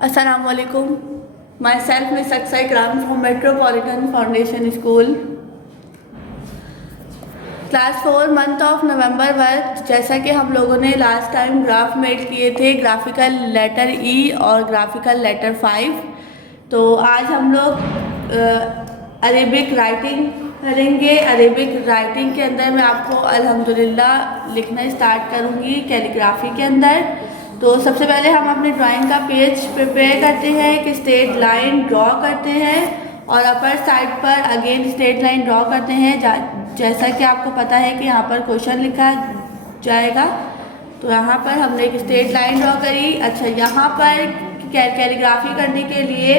Assalamualaikum. Myself Miss Akshay Kram from Metropolitan Foundation School. Class 4 month of November work, जैसा कि हम लोगों ने लास्ट टाइम ग्राफ मेड किए थे, ग्राफिकल लेटर ई और ग्राफिकल लेटर 5। तो आज हम लोग अरेबिक राइटिंग करेंगे। अरेबिक राइटिंग के अंदर मैं आपको अल्हम्दुलिल्लाह लिखना स्टार्ट करूँगी कैलीग्राफी के अंदर। तो सबसे पहले हम अपने ड्राइंग का पेज प्रिपेयर करते हैं कि स्ट्रेट लाइन ड्रॉ करते हैं और अपर साइड पर अगेन स्ट्रेट लाइन ड्रॉ करते हैं। जैसा कि आपको पता है कि यहाँ पर क्वेश्चन लिखा जाएगा, तो यहाँ पर हमने एक स्ट्रेट लाइन ड्रॉ करी। अच्छा, यहाँ पर कैलीग्राफी करने के लिए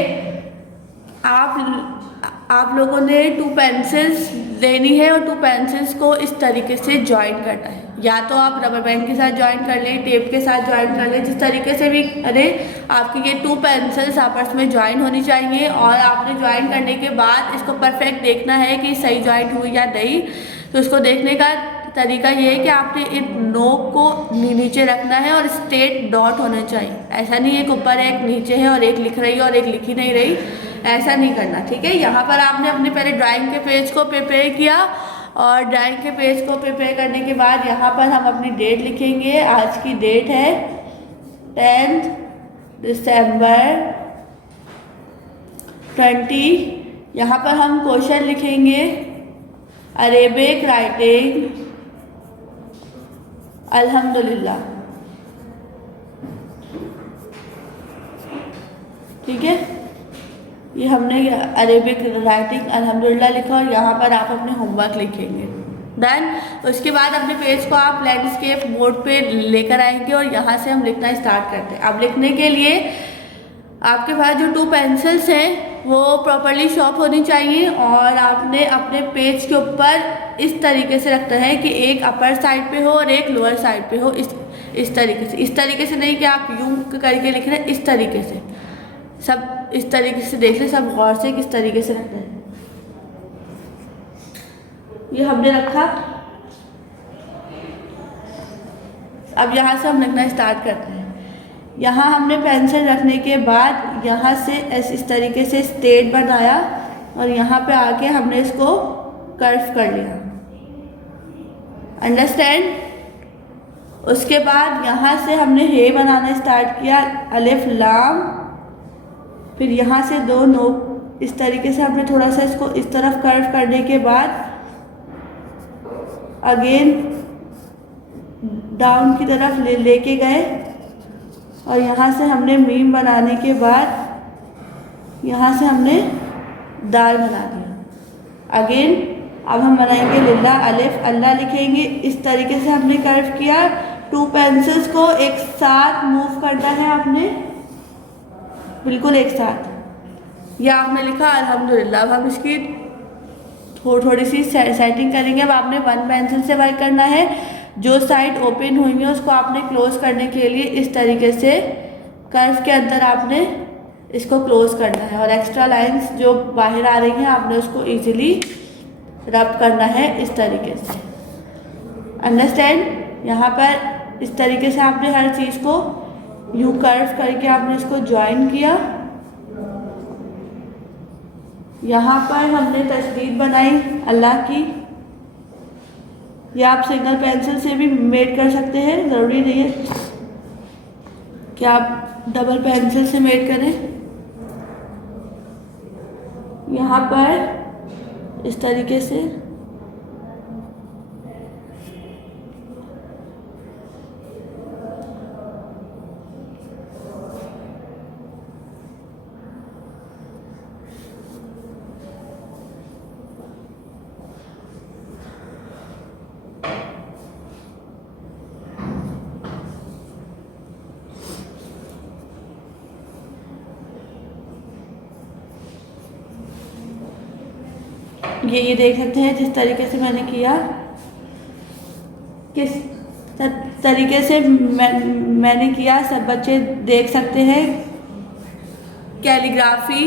आप लोगों ने 2 पेंसिल्स लेनी है और 2 पेंसिल्स को इस तरीके से ज्वाइन करना है। या तो आप रबर बैंड के साथ ज्वाइन कर लें, टेप के साथ ज्वाइन कर लें, जिस तरीके से भी करें। आपकी ये 2 पेंसिल्स आपस में ज्वाइन होनी चाहिए और आपने ज्वाइन करने के बाद इसको परफेक्ट देखना है कि सही ज्वाइन हुई या नहीं। तो इसको देखने का तरीका ये है कि आपने इन नोक को नीचे रखना है और स्ट्रेट डॉट होना चाहिए। ऐसा नहीं है कि ऊपर एक नीचे है और एक लिख रही है और एक लिख ही नहीं रही, ऐसा नहीं करना, ठीक है। यहाँ पर आपने अपने पहले ड्राइंग के पेज को प्रिपेयर किया और ड्राइंग के पेज को प्रिपेयर करने के बाद यहाँ पर हम अपनी डेट लिखेंगे। आज की डेट है 10 दिसंबर 20। यहाँ पर हम क्वेश्चन लिखेंगे अरेबिक राइटिंग अल्हम्दुलिल्लाह, ठीक है। ये हमने अरेबिक राइटिंग अल्हम्दुलिल्लाह लिखा और यहाँ पर आप अपने होमवर्क लिखेंगे। देन उसके बाद अपने पेज को आप लैंडस्केप मोड पे लेकर आएंगे और यहाँ से हम लिखना स्टार्ट करते हैं। अब लिखने के लिए आपके पास जो 2 पेंसिल्स हैं वो प्रॉपर्ली शॉर्प होनी चाहिए और आपने अपने पेज के ऊपर इस तरीके से रखना है कि एक अपर साइड पे हो और एक लोअर साइड पे हो। इस तरीके से नहीं कि आप यूं करके लिख रहे हैं, इस तरीके से। सब इस तरीके से देख लें, सब गौर से किस तरीके से रखना है। ये हमने रखा। अब यहाँ से हम लिखना स्टार्ट करते हैं। यहाँ हमने पेंसिल रखने के बाद यहाँ से इस तरीके से स्ट्रेट बनाया और यहाँ पे आके हमने इसको कर्व कर लिया। अंडरस्टैंड। उसके बाद यहाँ से हमने हे बनाना स्टार्ट किया, अलिफ लाम। फिर यहाँ से 2 नोक इस तरीके से हमने थोड़ा सा इसको इस तरफ कर्व करने के बाद अगेन डाउन की तरफ लेके गए और यहाँ से हमने मीम बनाने के बाद यहाँ से हमने दाल बना दिया। अगेन अब हम बनाएंगे लिल्ला, अलिफ अल्लाह लिखेंगे। इस तरीके से हमने कर्व किया। 2 पेंसिल्स को एक साथ मूव करना है आपने, बिल्कुल एक साथ। यह आपने लिखा अल्हम्दुलिल्लाह। अब हम इसकी थोड़ी सी सेटिंग करेंगे। अब आपने 1 पेंसिल से वर्क करना है। जो साइड ओपन हुई है उसको आपने क्लोज करने के लिए इस तरीके से कर्व के अंदर आपने इसको क्लोज करना है और एक्स्ट्रा लाइंस जो बाहर आ रही हैं आपने उसको इजीली रब करना है इस तरीके से। अंडरस्टैंड। यहाँ पर इस तरीके से आपने हर चीज़ को यूँ कर्व करके आपने इसको ज्वाइन किया। यहाँ पर हमने तस्वीर बनाई अल्लाह की। या आप सिंगल पेंसिल से भी मेड कर सकते हैं, ज़रूरी नहीं है कि आप डबल पेंसिल से मेड करें। यहाँ पर इस तरीके से ये देख सकते हैं जिस तरीके से मैंने किया, किस तरीके से मैंने किया सब बच्चे देख सकते हैं। कैलीग्राफी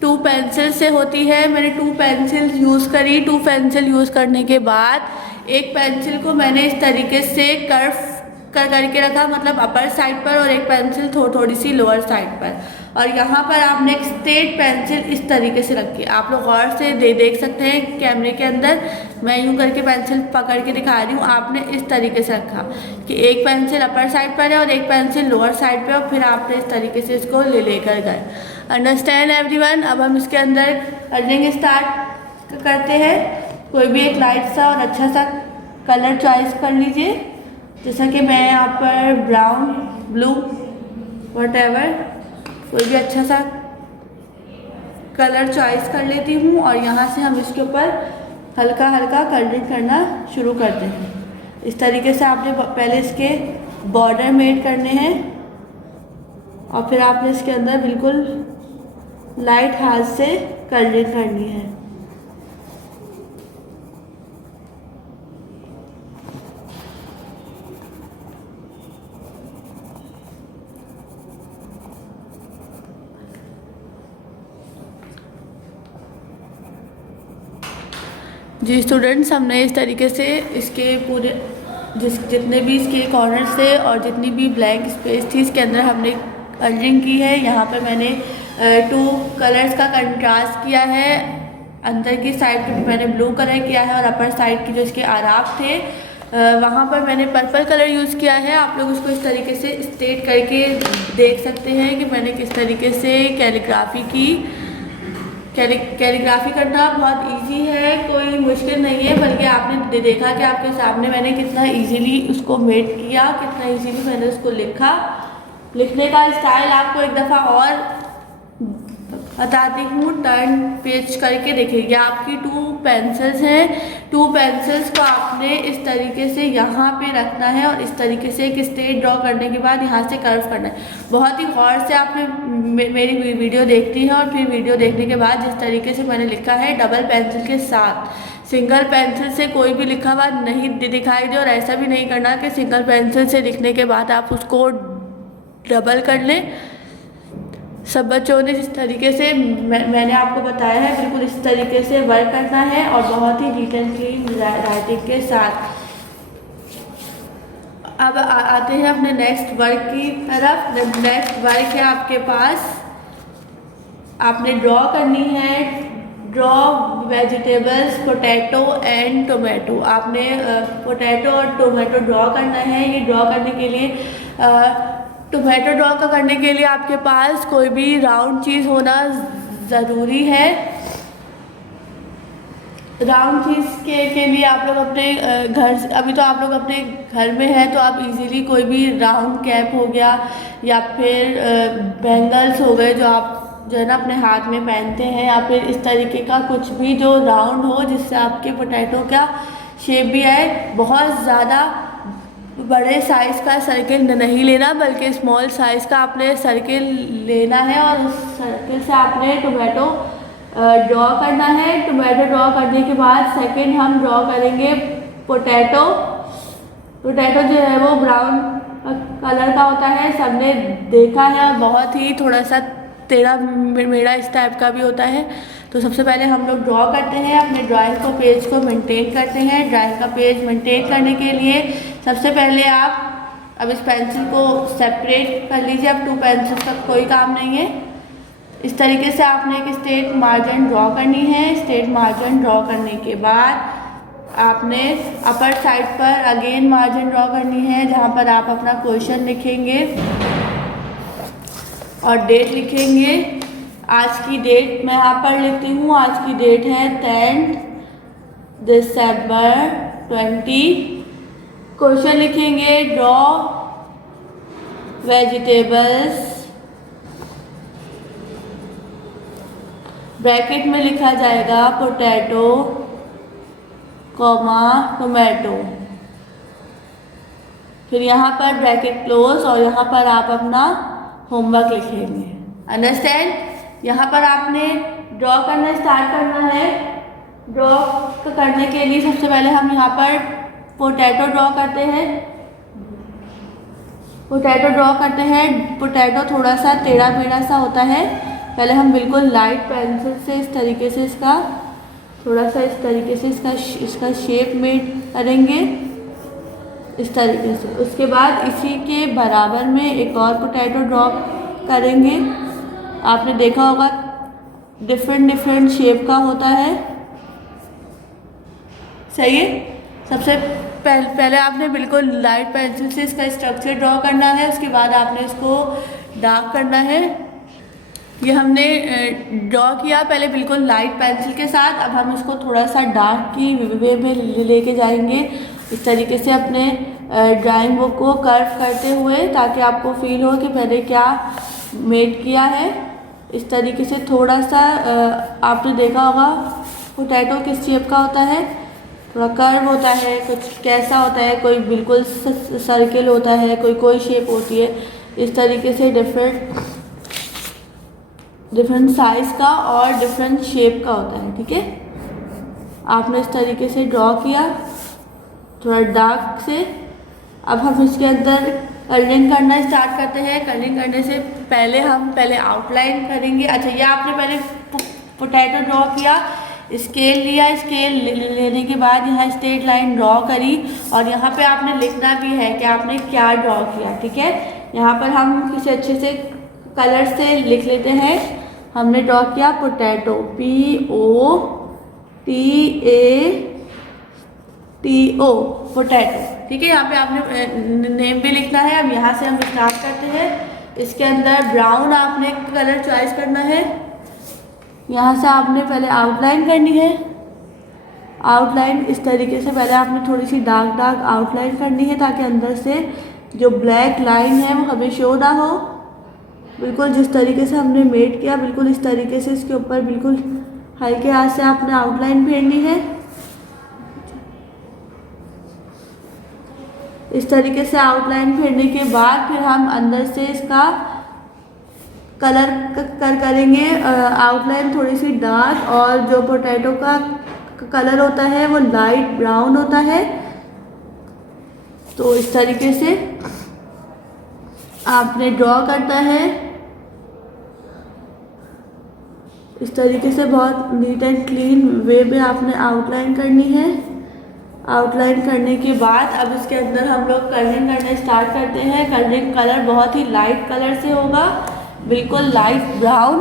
2 पेंसिल से होती है। मैंने 2 पेंसिल यूज़ करी। 2 पेंसिल यूज़ करने के बाद एक पेंसिल को मैंने इस तरीके से कर्व करके रखा, मतलब अपर साइड पर, और एक पेंसिल थोड़ी सी लोअर साइड पर। और यहाँ पर आपने एक स्ट्रेट पेंसिल इस तरीके से रखी है। आप लोग गौर से देख सकते हैं कैमरे के अंदर, मैं यूँ करके पेंसिल पकड़ के दिखा रही हूँ। आपने इस तरीके से रखा कि एक पेंसिल अपर साइड पर है और एक पेंसिल लोअर साइड पे, और फिर आपने इस तरीके से इसको लेकर गए। Understand everyone. अब हम इसके अंदर कलरिंग स्टार्ट करते हैं। कोई भी एक लाइट सा और अच्छा सा कलर चॉइस कर लीजिए, जैसा कि मैं यहाँ पर ब्राउन, ब्लू, व्हाटएवर कोई भी अच्छा सा कलर चॉइस कर लेती हूँ। और यहाँ से हम इसके ऊपर हल्का हल्का कलरिंग करना शुरू करते हैं। इस तरीके से आपने पहले इसके बॉर्डर मेड करने हैं और फिर आपने इसके अंदर बिल्कुल लाइट हाथ से कलरिंग करनी है। जी स्टूडेंट्स, हमने इस तरीके से इसके पूरे जितने भी इसके कॉर्नर्स थे और जितनी भी ब्लैंक स्पेस थी इसके अंदर हमने कलरिंग की है। यहाँ पर मैंने 2 कलर्स का कंट्रास्ट किया है। अंदर की साइड पे मैंने ब्लू कलर किया है और अपर साइड की जो इसके आराफ थे वहाँ पर मैंने पर्पल कलर यूज़ किया है। आप लोग उसको इस तरीके से स्ट्रेट करके देख सकते हैं कि मैंने किस तरीके से कैलीग्राफी की। कैलीग्राफी करना बहुत इजी है, कोई मुश्किल नहीं है, बल्कि आपने देखा कि आपके सामने मैंने कितना इजीली उसको मेड किया, कितना इजीली मैंने उसको लिखा। लिखने का स्टाइल आपको एक दफ़ा और बताती हूँ। टर्न पेज करके देखिए, आपकी 2 पेंसिल्स हैं। 2 पेंसिल्स को आपने इस तरीके से यहाँ पे रखना है और इस तरीके से एक स्ट्रेट ड्रॉ करने के बाद यहाँ से कर्व करना है। बहुत ही गौर से आपने मेरी वीडियो देखती है और फिर वीडियो देखने के बाद जिस तरीके से मैंने लिखा है डबल पेंसिल के साथ, सिंगल पेंसिल से कोई भी लिखा हुआ नहीं दिखाई दे। और ऐसा भी नहीं करना कि सिंगल पेंसिल से लिखने के बाद आप उसको डबल कर लें। सब बच्चों ने जिस तरीके से मैंने आपको बताया है बिल्कुल इस तरीके से वर्क करना है और बहुत ही नीट एंड क्लीन राइटिंग के साथ। अब आते हैं अपने नेक्स्ट वर्क की तरफ। नेक्स्ट वर्क है आपके पास, आपने ड्रॉ करनी है। Draw vegetables potato and tomato. आपने पोटैटो और टोमेटो ड्रॉ करना है। ये ड्रॉ करने के लिए टोमेटो ड्रॉ करने के लिए आपके पास कोई भी राउंड चीज़ होना ज़रूरी है। राउंड चीज़ के लिए आप लोग अपने घर से, अभी तो आप लोग अपने घर में हैं तो आप इजीली कोई भी राउंड कैप हो गया या फिर बैंगल्स हो गए जो आप जो है ना अपने हाथ में पहनते हैं, या फिर इस तरीके का कुछ भी जो राउंड हो जिससे आपके पोटैटो का शेप भी आए। बहुत ज़्यादा बड़े साइज़ का सर्किल नहीं लेना, बल्कि स्मॉल साइज़ का आपने सर्किल लेना है और उस सर्किल से आपने टोमेटो ड्रॉ करना है। टोमेटो ड्रॉ करने के बाद सेकंड हम ड्रॉ करेंगे पोटैटो। पोटैटो जो है वो ब्राउन कलर का होता है, सबने देखा है, और बहुत ही थोड़ा सा टेढ़ा मेढ़ा इस टाइप का भी होता है। तो सबसे पहले हम लोग ड्रॉ करते हैं, अपने ड्राइंग को पेज को मेंटेन करते हैं। ड्राइंग का पेज मेंटेन करने के लिए सबसे पहले आप अब इस पेंसिल को सेपरेट कर लीजिए। अब 2 पेंसिल का कोई काम नहीं है। इस तरीके से आपने एक स्ट्रेट मार्जिन ड्रॉ करनी है। स्ट्रेट मार्जिन ड्रॉ करने के बाद आपने अपर साइड पर अगेन मार्जिन ड्रॉ करनी है, जहाँ पर आप अपना क्वेश्चन लिखेंगे और डेट लिखेंगे। आज की डेट मैं यहाँ पर लिखती हूँ। आज की डेट है 10 दिसंबर 20। क्वेश्चन लिखेंगे ड्रॉ वेजिटेबल्स, ब्रैकेट में लिखा जाएगा पोटैटो कॉमा टोमेटो, फिर यहाँ पर ब्रैकेट क्लोज और यहाँ पर आप अपना होमवर्क लिखेंगे। अंडरस्टैंड? यहाँ पर आपने ड्रॉ करना स्टार्ट करना है। ड्रॉ करने के लिए सबसे पहले हम यहाँ पर पोटैटो ड्रॉ करते हैं। पोटैटो ड्रॉ करते हैं। पोटैटो थोड़ा सा टेढ़ा मेढ़ा सा होता है। पहले हम बिल्कुल लाइट पेंसिल से इस तरीके से इसका थोड़ा सा इस तरीके से इसका शेप मेड करेंगे इस तरीके से। उसके बाद इसी के बराबर में एक और पोटैटो ड्रॉ करेंगे। आपने देखा होगा डिफरेंट शेप का होता है। सही है। सबसे पहले आपने बिल्कुल लाइट पेंसिल से इसका स्ट्रक्चर ड्रॉ करना है, उसके बाद आपने इसको डार्क करना है। ये हमने ड्रॉ किया पहले बिल्कुल लाइट पेंसिल के साथ, अब हम इसको थोड़ा सा डार्क की वे में लेके जाएंगे इस तरीके से अपने ड्राइंग बुक को कर्व करते हुए, ताकि आपको फील हो कि मैंने क्या मेड किया है। इस तरीके से थोड़ा सा आपने देखा होगा पोटैटो किस शेप का होता है, थोड़ा कर्व होता है, कुछ कैसा होता है, कोई बिल्कुल सर्किल होता है, कोई शेप होती है। इस तरीके से डिफरेंट साइज का और डिफरेंट शेप का होता है। ठीक है, आपने इस तरीके से ड्रॉ किया थोड़ा डार्क से। अब हम इसके अंदर कलरिंग करना स्टार्ट करते हैं। कलरिंग करने से पहले आउटलाइन करेंगे। अच्छा, ये आपने पहले पोटैटो ड्रॉ किया, स्केल लिया, स्केल लेने के बाद यहाँ स्ट्रेट लाइन ड्रॉ करी, और यहाँ पे आपने लिखना भी है कि आपने क्या ड्रॉ किया। ठीक है, यहाँ पर हम किसी अच्छे से कलर से लिख लेते हैं। हमने ड्रॉ किया पोटैटो, POTATO, पोटैटो। ठीक है, यहाँ पे आपने नेम भी लिखना है। अब यहाँ से हम स्टार्ट करते हैं। इसके अंदर ब्राउन आपने कलर चॉइस करना है। यहाँ से आपने पहले आउटलाइन करनी है। आउटलाइन इस तरीके से पहले आपने थोड़ी सी डार्क आउटलाइन करनी है, ताकि अंदर से जो ब्लैक लाइन है वो हमें शो ना हो। बिल्कुल जिस तरीके से हमने मेड किया बिल्कुल इस तरीके से इसके ऊपर बिल्कुल हल्के हाथ से आपने आउटलाइन फेरनी है। इस तरीके से आउटलाइन फेरने के बाद फिर हम अंदर से इसका कलर करेंगे। आउटलाइन थोड़ी सी डार्क, और जो पोटैटो का कलर होता है वो लाइट ब्राउन होता है। तो इस तरीके से आपने ड्रॉ करना है। इस तरीके से बहुत नीट एंड क्लीन वे में आपने आउटलाइन करनी है। आउटलाइन करने के बाद अब इसके अंदर हम लोग कलरिंग करना स्टार्ट करते हैं। कलरिंग कलर बहुत ही लाइट कलर से होगा, बिल्कुल लाइट ब्राउन।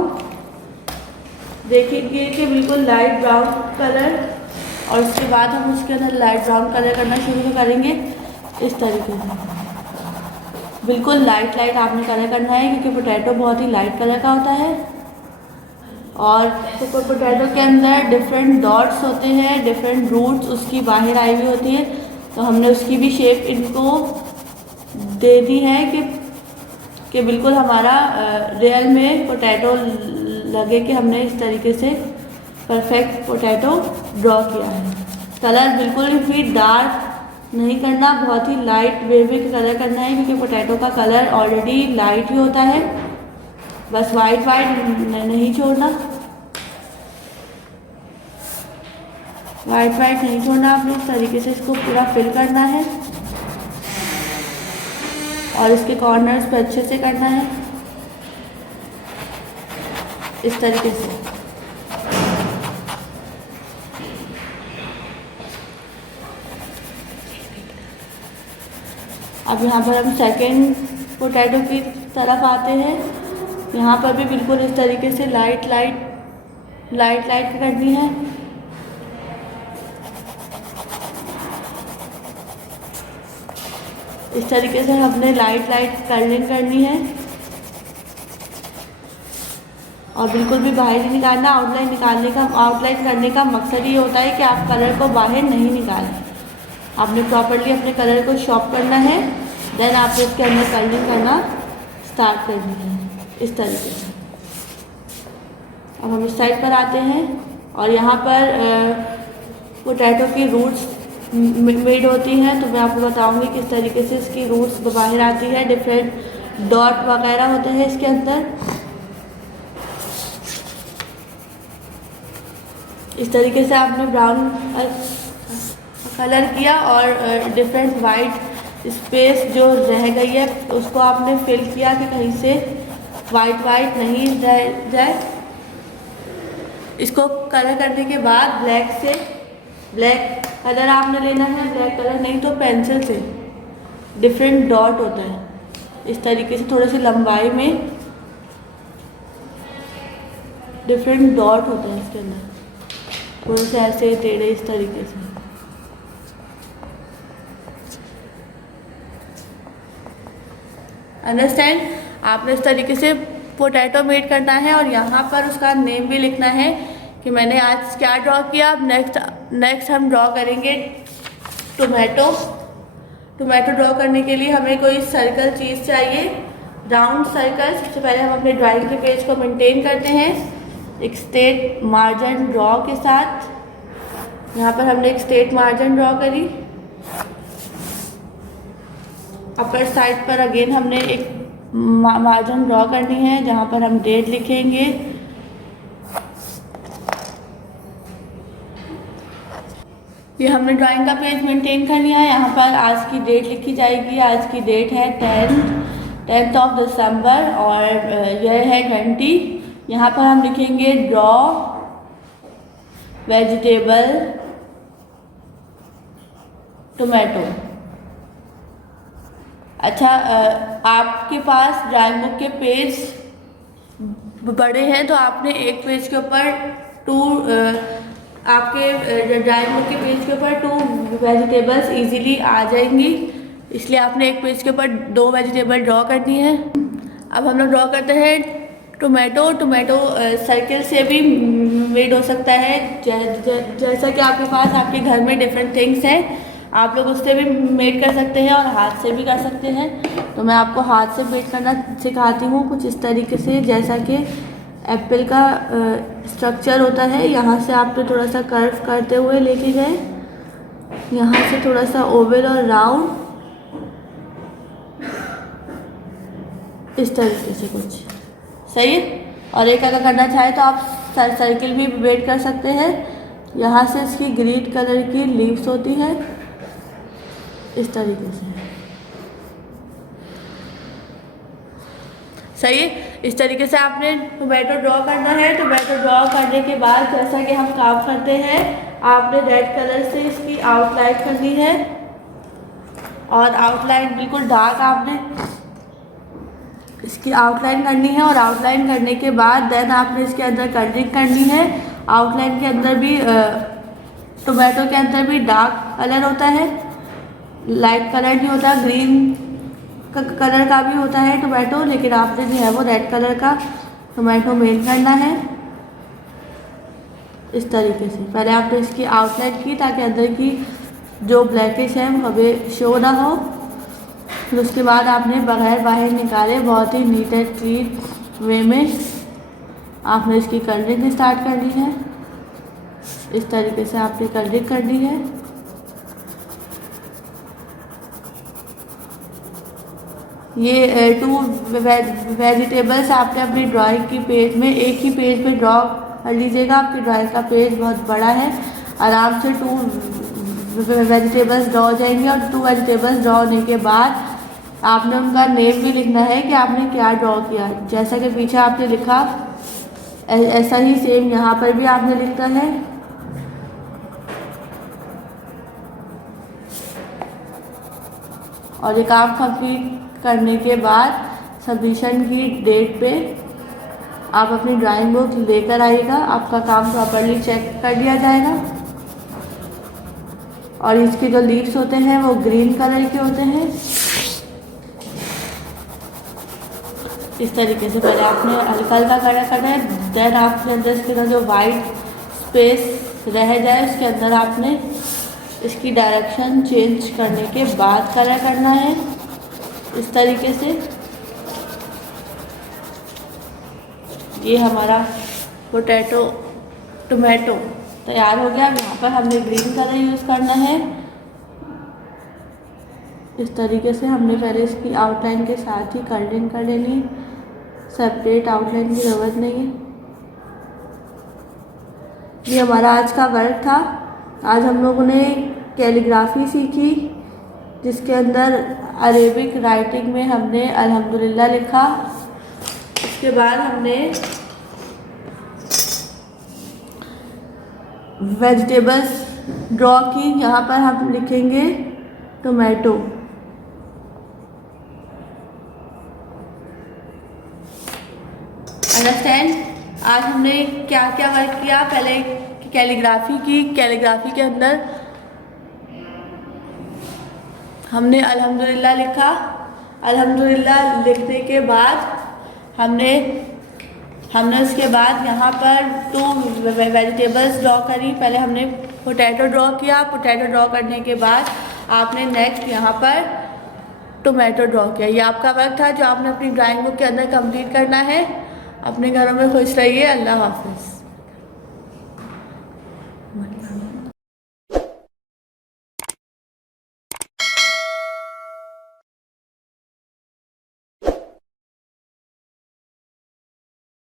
देखिए कि बिल्कुल लाइट ब्राउन कलर, और उसके बाद हम उसके अंदर लाइट ब्राउन कलर करना शुरू करेंगे इस तरीके से। बिल्कुल लाइट आपने कलर करना है, क्योंकि पोटैटो बहुत ही लाइट कलर का होता है। और पोटैटो के अंदर डिफरेंट डॉट्स होते हैं, डिफरेंट रूट्स उसकी बाहर आई हुई होती है, तो हमने उसकी भी शेप इनको दे दी है कि बिल्कुल हमारा रियल में पोटैटो लगे कि हमने इस तरीके से परफेक्ट पोटैटो ड्रॉ किया है। कलर बिल्कुल भी डार्क नहीं करना, बहुत ही लाइट वे में कलर करना है, क्योंकि पोटैटो का कलर ऑलरेडी लाइट ही होता है। बस वाइट नहीं छोड़ना, वाइट नहीं छोड़ना। आपने इस तरीके से इसको पूरा फिल करना है, और इसके कॉर्नर्स पे अच्छे से करना है इस तरीके से। अब यहाँ पर हम सेकेंड पोटैटो की तरफ आते हैं। यहाँ पर भी बिल्कुल इस तरीके से लाइट करनी है। इस तरीके से हमने लाइट कलरिंग करनी है, और बिल्कुल भी बाहर नहीं निकालना। आउटलाइन करने का मकसद ये होता है कि आप कलर को बाहर नहीं निकालें। आपने प्रॉपर्ली अपने कलर को शॉप करना है, देन आपने इसके अंदर कलरिंग करना स्टार्ट करनी है इस तरीके से। अब हम इस साइड पर आते हैं, और यहाँ पर पोटैटो की रूट्स मेड होती हैं, तो मैं आपको बताऊंगी किस तरीके से इसकी रूट्स बाहर आती है। डिफरेंट डॉट वगैरह होते हैं इसके अंदर। इस तरीके से आपने ब्राउन कलर किया, और डिफरेंट वाइट स्पेस जो रह गई है उसको आपने फिल किया कि कहीं से वाइट नहीं रह जाए। इसको कलर करने के बाद ब्लैक कलर आपने लेना है। ब्लैक कलर नहीं तो पेंसिल से डिफरेंट डॉट होता है इस तरीके से, थोड़े से लंबाई में डिफरेंट डॉट होते हैं इसके अंदर, थोड़े से ऐसे टेढ़े इस तरीके से। अंडरस्टैंड? आपने इस तरीके से पोटैटो मेड करना है और यहाँ पर उसका नेम भी लिखना है कि मैंने आज क्या ड्रॉ किया। अब नेक्स्ट हम ड्रॉ करेंगे टोमेटो। टोमेटो ड्रॉ करने के लिए हमें कोई सर्कल चीज़ चाहिए, राउंड सर्कल। सबसे पहले हम अपने ड्राइंग के पेज को मेंटेन करते हैं एक स्ट्रेट मार्जिन ड्रॉ के साथ। यहाँ पर हमने एक स्ट्रेट मार्जिन ड्रॉ करी। अपर साइड पर अगेन हमने एक मार्जिन ड्रॉ करनी है जहाँ पर हम डेट लिखेंगे। ये हमने ड्राइंग का पेज मेंटेन कर लिया है। यहाँ पर आज की डेट लिखी जाएगी। आज की डेट है 10th ऑफ दिसंबर और यह है 20। यहाँ पर हम लिखेंगे ड्रॉ वेजिटेबल टोमेटो। अच्छा, आपके पास ड्राइंग बुक के पेज बड़े हैं तो आपने एक पेज के ऊपर आपके ड्राइंग बुक के पेज के ऊपर 2 वेजिटेबल्स इजीली आ जाएंगी, इसलिए आपने एक पेज के ऊपर 2 वेजिटेबल ड्रॉ करनी है। अब हम लोग ड्रॉ करते हैं टोमेटो। टोमेटो सर्किल से भी मेड हो सकता है, जैसा कि आपके पास आपके घर में डिफरेंट थिंग्स हैं, आप लोग उससे भी मेड कर सकते हैं और हाथ से भी कर सकते हैं। तो मैं आपको हाथ से मेड करना सिखाती हूँ कुछ इस तरीके से, जैसा कि एप्पल का स्ट्रक्चर होता है। यहाँ से आपने थोड़ा सा कर्व करते हुए लेके गए, यहाँ से थोड़ा सा ओवल और राउंड, इस तरीके से कुछ। सही है? और एक अगर करना चाहे तो आप सर्किल भी मेड कर सकते हैं। यहाँ से इसकी ग्रीन कलर की लीव्स होती है, इस तरीके से। सही है? इस तरीके से आपने टोमेटो ड्रॉ करना है। टोमेटो ड्रॉ करने के बाद जैसा कि हम काम करते हैं, आपने रेड कलर से इसकी आउटलाइन करनी है और आउटलाइन बिल्कुल डार्क आपने इसकी आउटलाइन करनी है। और आउटलाइन करने के बाद देन आपने इसके अंदर कलरिंग करनी है। आउटलाइन के अंदर भी टोमेटो के अंदर भी डार्क कलर होता है, लाइट कलर नहीं होता, ग्रीन कलर का भी होता है टोमेटो, लेकिन आपने जो है वो रेड कलर का टोमेटो मेड करना है इस तरीके से। पहले आपने इसकी आउटलाइन की ताकि अंदर की जो ब्लैकिश है वो हमें शो ना हो। फिर उसके बाद आपने बगैर बाहर निकाले बहुत ही नीट एंड क्लीन वे में आपने इसकी कलरिंग स्टार्ट करनी है। इस तरीके से आपने कलरिंग करनी है। ये 2 वेजिटेबल्स आपने अपनी ड्राइंग की पेज में एक ही पेज पे ड्रॉ कर लीजिएगा। आपकी ड्राइंग का पेज बहुत बड़ा है, आराम से 2 वेजिटेबल्स ड्रॉ हो जाएंगे। और 2 वेजिटेबल्स ड्रॉ होने के बाद आपने उनका नेम भी लिखना है कि आपने क्या ड्रॉ किया। जैसा कि पीछे आपने लिखा ऐसा ही सेम यहाँ पर भी आपने लिखना है। और ये काम कंप्लीट करने के बाद सबमिशन की डेट पे आप अपनी ड्राइंग बुक लेकर आइएगा। आपका काम प्रॉपर्ली चेक कर लिया जाएगा। और इसके जो लीव्स होते हैं वो ग्रीन कलर के होते हैं। इस तरीके से पहले आपने हल्का हल्का कलर करना है, देन आपके अंदर इसके अंदर जो वाइट स्पेस रह जाए उसके अंदर आपने इसकी डायरेक्शन चेंज करने के बाद कलर करना है इस तरीके से। ये हमारा टोमेटो तैयार हो गया। यहाँ पर हमने ग्रीन कलर यूज़ करना है। इस तरीके से हमने पहले इसकी आउटलाइन के साथ ही कलरिंग कर लेनी, सेपरेट आउटलाइन की ज़रूरत नहीं है। ये हमारा आज का वर्क था। आज हम लोगों ने कैलीग्राफी सीखी, जिसके अंदर अरेबिक राइटिंग में हमने अल्हम्दुलिल्लाह लिखा। उसके बाद हमने वेजिटेबल्स ड्रॉ की। यहाँ पर हम लिखेंगे टोमेटो। अंडरस्टैंड? आज हमने क्या क्या वर्क किया। पहले कैलीग्राफी की। कैलीग्राफी के अंदर हमने अल्हम्दुलिल्लाह लिखा। अल्हम्दुलिल्लाह लिखने के बाद हमने उसके बाद यहाँ पर 2 वेजिटेबल्स ड्रॉ करी। पहले हमने पोटैटो ड्रॉ किया। पोटैटो ड्रॉ करने के बाद आपने नेक्स्ट यहाँ पर टोमेटो ड्रॉ किया। ये आपका वर्क था जो आपने अपनी ड्राइंग बुक के अंदर कंप्लीट करना है। अपने घरों में खुश रहिए। अल्लाह हाफिज़।